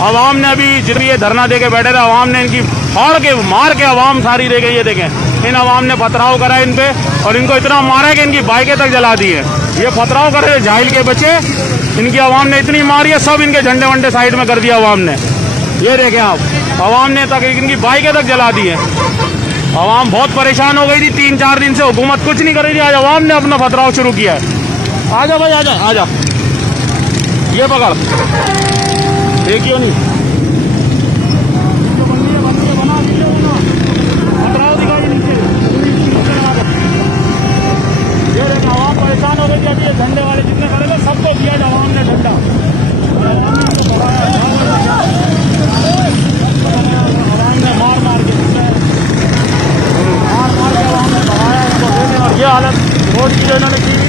अवाम ने अभी जितनी ये धरना दे के बैठे थे, अवाम ने इनकी फाड़ के मार के अवाम सारी रह गई। ये देखें, इन अवाम ने पथराव करा इन पे और इनको इतना मारा कि इनकी बाइकें तक जला दी है। ये पथराव कर रहे जाहिल के बच्चे, इनकी अवाम ने इतनी मारी है, सब इनके झंडे वंडे साइड में कर दिया अवाम ने। ये देखें आप, अवाम ने तक इनकी बाइकें तक जला दी है। अवाम बहुत परेशान हो गई थी, 3-4 दिन से हुकूमत कुछ नहीं कर रही थी। आज अवाम ने अपना पथराव शुरू किया है। आजा भाई, आजा आजा, ये पकड़, देखियो नहीं पथराव दिखाई नीचे। ये देखो, अवाम परेशान हो गई थी। अभी ये झंडे वाले जितने खड़े थे सबको दिया अवाम ने झंडा। ये हालत रोड की जो इन्होंने की थी,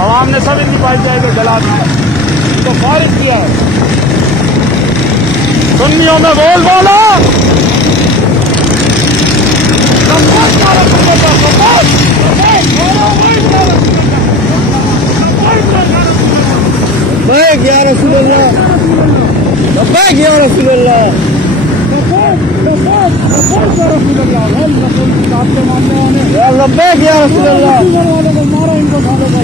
अवाम ने सब इनकी बाइक जाकर जला दी, इनको फारिग किया है। सुन्नियों में बोल बोलो, लब्बैक या रसूलल्लाह, लब्बैक या रसूलल्लाह, लब्बैक या रसूलल्लाह, मारा इनको खाने का,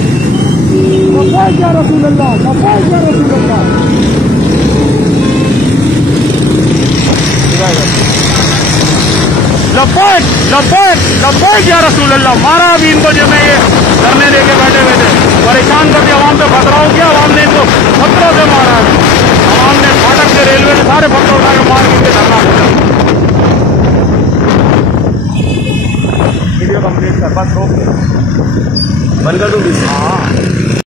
लब्बैक या रसूलल्लाह, लब्बैक या रसूलल्लाह, लब्बैक लब्बैक लब्बैक या रसूलल्लाह। मारा अभी इनको, जब मैं ये धरने देके बैठे हुए थे, परेशान करके अवाम पे पथराव किया। अवाम ने इनको पत्थरों से मारा है। अवाम ने फाटक से, रेलवे से सारे पत्थर उठा के मार के धरना खोला। वीडियो कंप्लीट कर, बस रोक बंद कर दूँ।